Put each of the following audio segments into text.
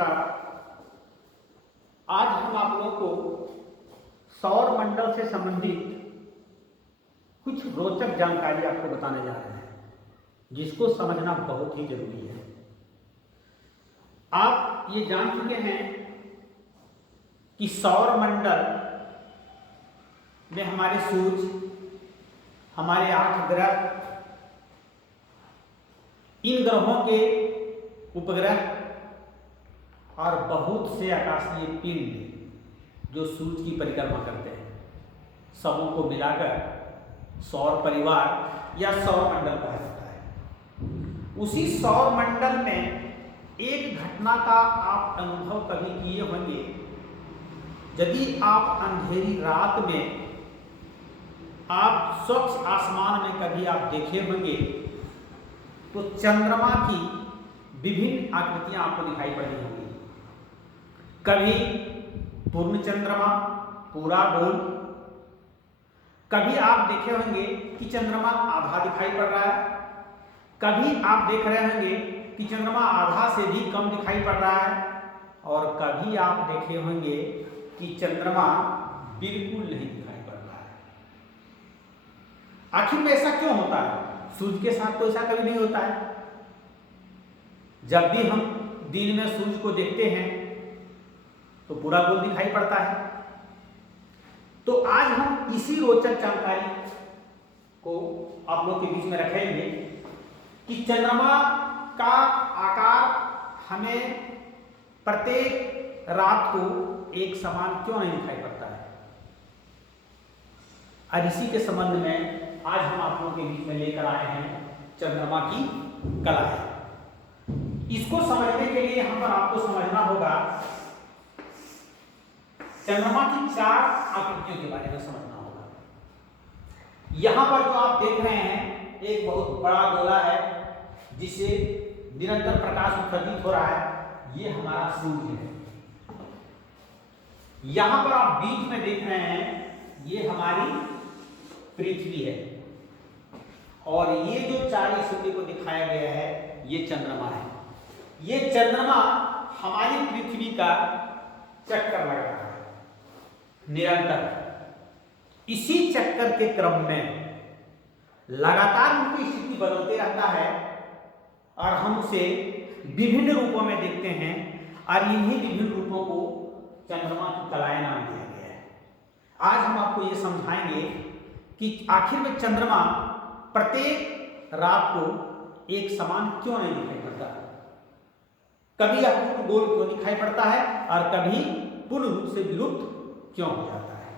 नमस्कार। आज हम आप लोगों को सौर मंडल से संबंधित कुछ रोचक जानकारी आपको बताने जा रहे हैं, जिसको समझना बहुत ही जरूरी है। आप ये जान चुके हैं कि सौर मंडल में हमारे सूर्य, हमारे 8 ग्रह, इन ग्रहों के उपग्रह और बहुत से आकाशीय पिंड जो सूर्य की परिक्रमा करते हैं, सबों को मिलाकर सौर परिवार या सौर मंडल कहा जाता है। उसी सौर मंडल में एक घटना का आप अनुभव कभी किए होंगे। यदि आप अंधेरी रात में आप स्वच्छ आसमान में कभी आप देखे होंगे तो चंद्रमा की विभिन्न आकृतियां आपको दिखाई पड़ रही होंगी। कभी पूर्ण चंद्रमा पूरा गोल, कभी आप देखे होंगे कि चंद्रमा आधा दिखाई पड़ रहा है, कभी आप देख रहे होंगे कि चंद्रमा आधा से भी कम दिखाई पड़ रहा है, और कभी आप देखे होंगे कि चंद्रमा बिल्कुल नहीं दिखाई पड़ रहा है। आखिर में ऐसा क्यों होता है? सूर्य के साथ तो ऐसा कभी नहीं होता है। जब भी हम दिन में सूर्य को देखते हैं तो पूरा गोल दिखाई पड़ता है। तो आज हम इसी रोचक जानकारी को आप लोग के बीच में रखेंगे कि चंद्रमा का आकार हमें प्रत्येक रात को एक समान क्यों नहीं दिखाई पड़ता है। और इसी के संबंध में आज हम आप लोगों के बीच में लेकर आए हैं चंद्रमा की कला है। इसको समझने के लिए हम पर आपको समझना होगा चंद्रमा की 4 आकृतियों के बारे में समझना होगा। यहां पर जो आप देख रहे हैं एक बहुत बड़ा गोला है जिसे निरंतर प्रकाश उत्सर्जित हो रहा है, ये हमारा सूर्य है। यहां पर आप बीच में देख रहे हैं ये हमारी पृथ्वी है, और ये जो 4 सूर्य को दिखाया गया है ये चंद्रमा है। ये चंद्रमा हमारी पृथ्वी का चक्कर लगा रहा है निरंतर। इसी चक्कर के क्रम में लगातार उनकी स्थिति बदलते रहता है और हम उसे विभिन्न रूपों में देखते हैं, और इन्हीं विभिन्न रूपों को चंद्रमा की कलाएं नाम दिया गया है। आज हम आपको ये समझाएंगे कि आखिर में चंद्रमा प्रत्येक रात को एक समान क्यों नहीं दिखाई पड़ता, कभी अपूर्ण गोल क्यों दिखाई पड़ता है, और कभी पूर्ण रूप से विलुप्त क्यों हो जाता है।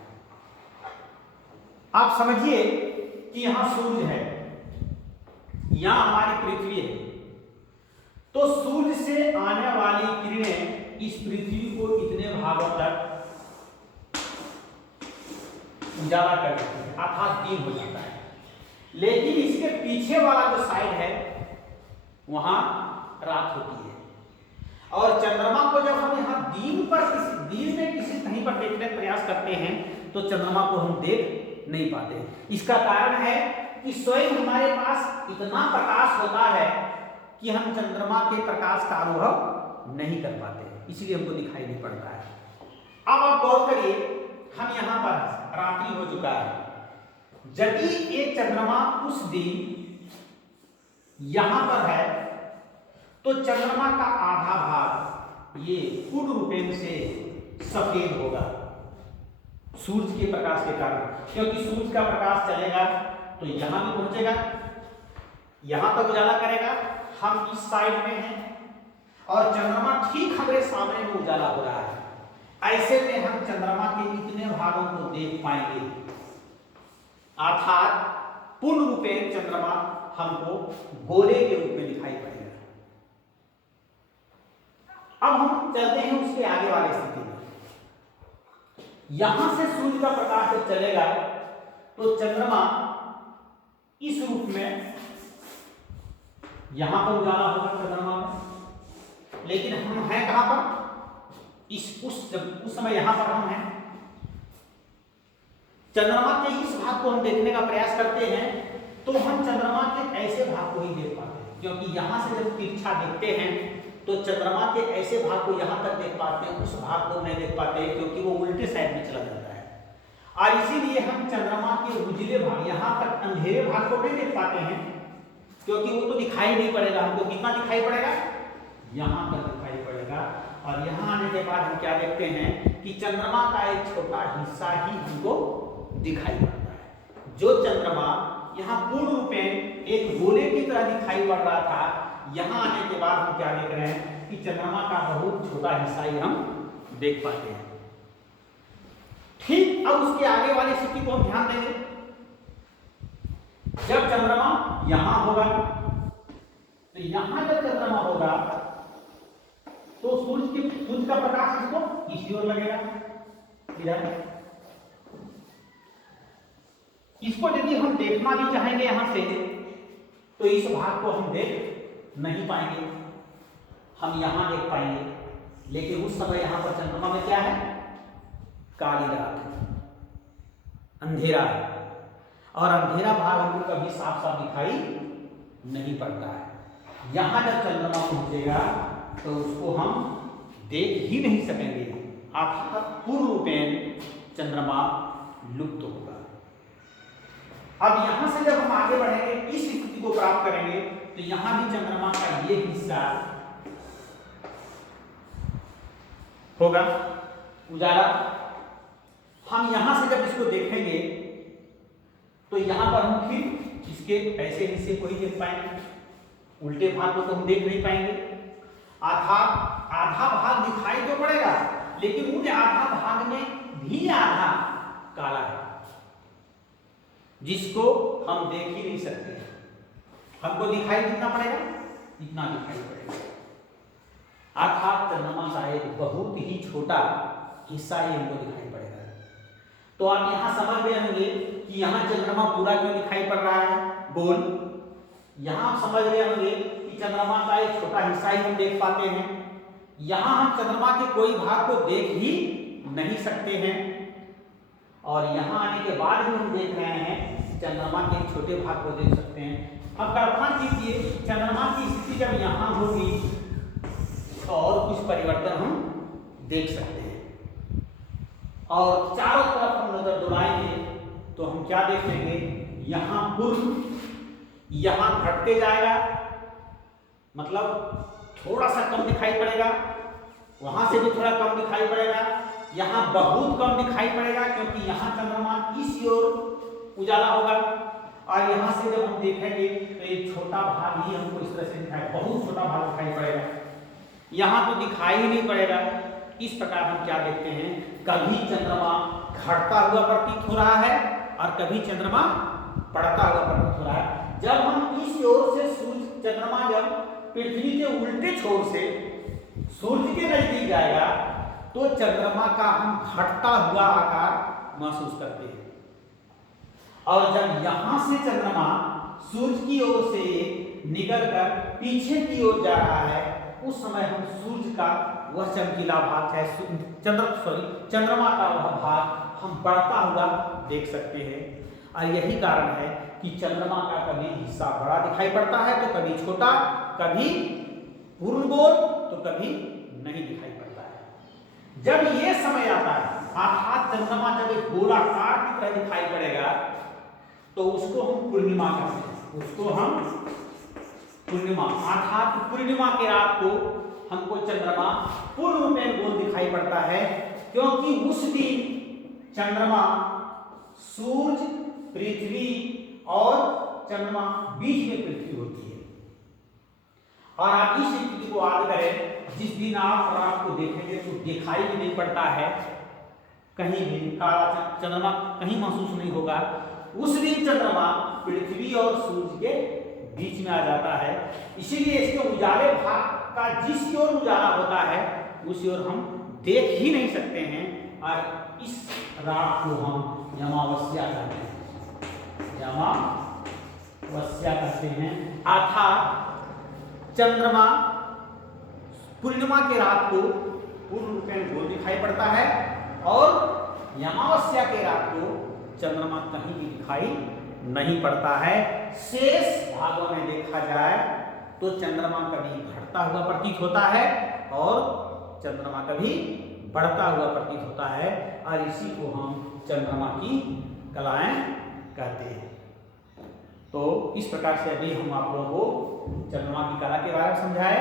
आप समझिए कि यहां सूर्य है, यहां हमारी पृथ्वी है, तो सूर्य से आने वाली किरणें इस पृथ्वी को इतने भागों तक उजाला कर देती है, अर्थात दिन हो जाता है। लेकिन इसके पीछे वाला जो साइड है वहां रात होती है, और चंद्रमा को जब हम यहाँ दिन में किसी कहीं पर देखने का प्रयास करते हैं तो चंद्रमा को हम देख नहीं पाते। इसका कारण है कि स्वयं हमारे पास इतना प्रकाश होता है कि हम चंद्रमा के प्रकाश का अनुभव नहीं कर पाते, इसलिए हमको दिखाई नहीं पड़ता है। अब आप गौर करिए, हम यहाँ पर रात्रि हो चुका है। यदि एक चंद्रमा उस दिन यहां पर है तो चंद्रमा का आधा भाग ये पूर्ण रूपेण से सफेद होगा सूर्य के प्रकाश के कारण, क्योंकि सूर्य का प्रकाश चलेगा तो यहां भी पहुंचेगा, यहां तक उजाला करेगा। हम इस साइड में हैं और चंद्रमा ठीक हमारे सामने में उजाला हो रहा है। ऐसे में हम चंद्रमा के इतने भागों को देख पाएंगे, अर्थात पूर्ण रूपेण चंद्रमा हमको गोले के रूप में दिखाई पड़ेगा। अब हम चलते हैं उसके आगे वाले स्थिति में। यहां से सूर्य का प्रकाश जब चलेगा तो चंद्रमा इस रूप में यहां पर उजाला होगा चंद्रमा में, लेकिन हम हैं कहां पर? उस समय यहां पर हम हैं। चंद्रमा के इस भाग को हम देखने का प्रयास करते हैं तो हम चंद्रमा के ऐसे भाग को ही देख पाते हैं, क्योंकि यहां से जब तिरछा देखते हैं तो चंद्रमा के ऐसे भाग को यहाँ तक देख पाते हैं, उस भाग को नहीं देख पाते क्योंकि वो उल्टे साइड में चला जाता है। और इसीलिए हम चंद्रमा के उजले भाग, यहाँ तक अंधेरे भाग को नहीं देख पाते हैं क्योंकि वो तो दिखाई नहीं पड़ेगा हमको। कितना दिखाई पड़ेगा? यहाँ तक दिखाई पड़ेगा। और यहाँ आने के बाद हम क्या देखते हैं कि चंद्रमा का एक छोटा हिस्सा ही हमको दिखाई पड़ता है। जो चंद्रमा यहाँ पूर्ण रूप में एक गोले की तरह दिखाई पड़ रहा था, यहाँ आने के बाद हम क्या देख रहे हैं कि चंद्रमा का बहुत छोटा हिस्सा ही हम देख पाते हैं। ठीक, अब उसके आगे वाली स्थिति को हम ध्यान देंगे। जब चंद्रमा यहां होगा, तो यहां जब चंद्रमा होगा तो सूर्य का प्रकाश इसको इसी ओर लगेगा, इधर। इसको यदि हम देखना भी चाहेंगे यहां से, तो इस भाग को हम देख नहीं पाएंगे, हम यहां देख पाएंगे। लेकिन उस समय यहां पर चंद्रमा में क्या है? काली रात है, अंधेरा है, और अंधेरा भाग हमको कभी साफ साफ दिखाई नहीं पड़ता है। यहां जब चंद्रमा पहुंचेगा तो उसको हम देख ही नहीं सकेंगे, अर्थात पूर्ण रूप में चंद्रमा लुप्त होगा। अब यहां से जब हम आगे बढ़ेंगे, इस स्थिति को प्राप्त करेंगे, तो यहां भी चंद्रमा का ये हिस्सा होगा उजाला। हम यहां से जब इसको देखेंगे तो यहां पर हम फिर इसके ऐसे हिस्से को ही देख पाएंगे, उल्टे भाग को तो हम देख नहीं पाएंगे। आधा भाग दिखाई तो पड़ेगा, लेकिन उन आधा भाग में भी आधा काला है, जिसको हम देख ही नहीं सकते। हमको दिखाई कितना पड़ेगा? इतना दिखाई पड़ेगा। अर्थात चंद्रमा का एक बहुत ही छोटा हिस्सा ही हमको दिखाई पड़ेगा। तो आप यहां समझ गए होंगे कि यहां चंद्रमा पूरा क्यों दिखाई पड़ रहा है, गोल। यहां आप समझ गए होंगे कि चंद्रमा का एक छोटा हिस्सा ही हम देख पाते हैं। यहां हम चंद्रमा के कोई भाग को देख ही नहीं सकते हैं, और यहां आने के बाद भी हम देख रहे हैं चंद्रमा के छोटे भाग को देख सकते हैं। अब कल्पना कीजिए चंद्रमा की स्थिति जब यहां होगी तो और कुछ परिवर्तन हम देख सकते हैं, और चारों तरफ हम नजर दौड़ाएंगे तो हम क्या देखेंगे? यहां पूर्व, यहां घटते जाएगा, मतलब थोड़ा सा कम दिखाई पड़ेगा, वहां से भी थोड़ा कम दिखाई पड़ेगा, यहां बहुत कम दिखाई पड़ेगा क्योंकि यहां चंद्रमा इस ओर उजाला होगा, और यहां से जब हम देखेंगे तो एक छोटा भाग ही हमको इस तरह से दिखाई, बहुत छोटा भाग दिखाई पड़ेगा, यहां तो दिखाई ही नहीं पड़ेगा। इस प्रकार हम क्या देखते हैं? कभी चंद्रमा घटता हुआ प्रतीत हो रहा है और कभी चंद्रमा बढ़ता हुआ प्रतीत हो रहा है। जब हम इस ओर से सूर्य, चंद्रमा जब पृथ्वी के उल्टे छोर से सूर्य के नजदीक जाएगा तो चंद्रमा का हम घटता हुआ आकार महसूस करते हैं, और जब यहां से चंद्रमा सूर्य की ओर से निकलकर पीछे की ओर जा रहा है, उस समय हम सूर्य का वह चमकीला भाग है, चंद्रमा का वह भाग हम बढ़ता हुआ देख सकते हैं। और यही कारण है कि चंद्रमा का कभी हिस्सा बड़ा दिखाई पड़ता है तो कभी छोटा, कभी पूर्ण गोल तो कभी नहीं दिखाई पड़ता है। जब ये समय आता है, अर्थात चंद्रमा जब एक गोलाकार की तरह दिखाई पड़ेगा, तो उसको हम पूर्णिमा कहते हैं। उसको हम पूर्णिमा, अर्थात पूर्णिमा की रात को हमको चंद्रमा पूर्ण रूप में गोल दिखाई पड़ता है, क्योंकि उस दिन चंद्रमा, सूर्य, पृथ्वी और चंद्रमा बीच में पृथ्वी होती है। और आप इस स्थिति को याद करें, जिस दिन आप रात को देखेंगे तो दिखाई भी नहीं पड़ता है, कहीं भी काला चंद्रमा कहीं महसूस नहीं होगा। उस दिन चंद्रमा पृथ्वी और सूर्य के बीच में आ जाता है, इसीलिए इसके उजाले भाग का जिस ओर उजाला होता है उसी ओर हम देख ही नहीं सकते हैं, और इस रात को हम अमावस्या कहते हैं, अमावस्या कहते हैं। अर्थात चंद्रमा पूर्णिमा के रात को पूर्ण रूप में गोल दिखाई पड़ता है, और अमावस्या के रात को चंद्रमा कहीं भी दिखाई नहीं पड़ता है। शेष भागों में देखा जाए तो चंद्रमा कभी घटता हुआ प्रतीत होता है और चंद्रमा कभी बढ़ता हुआ प्रतीत होता है, और इसी को हम चंद्रमा की कलाएं कहते हैं। तो इस प्रकार से अभी हम आप लोगों को चंद्रमा की कला के बारे में समझाए।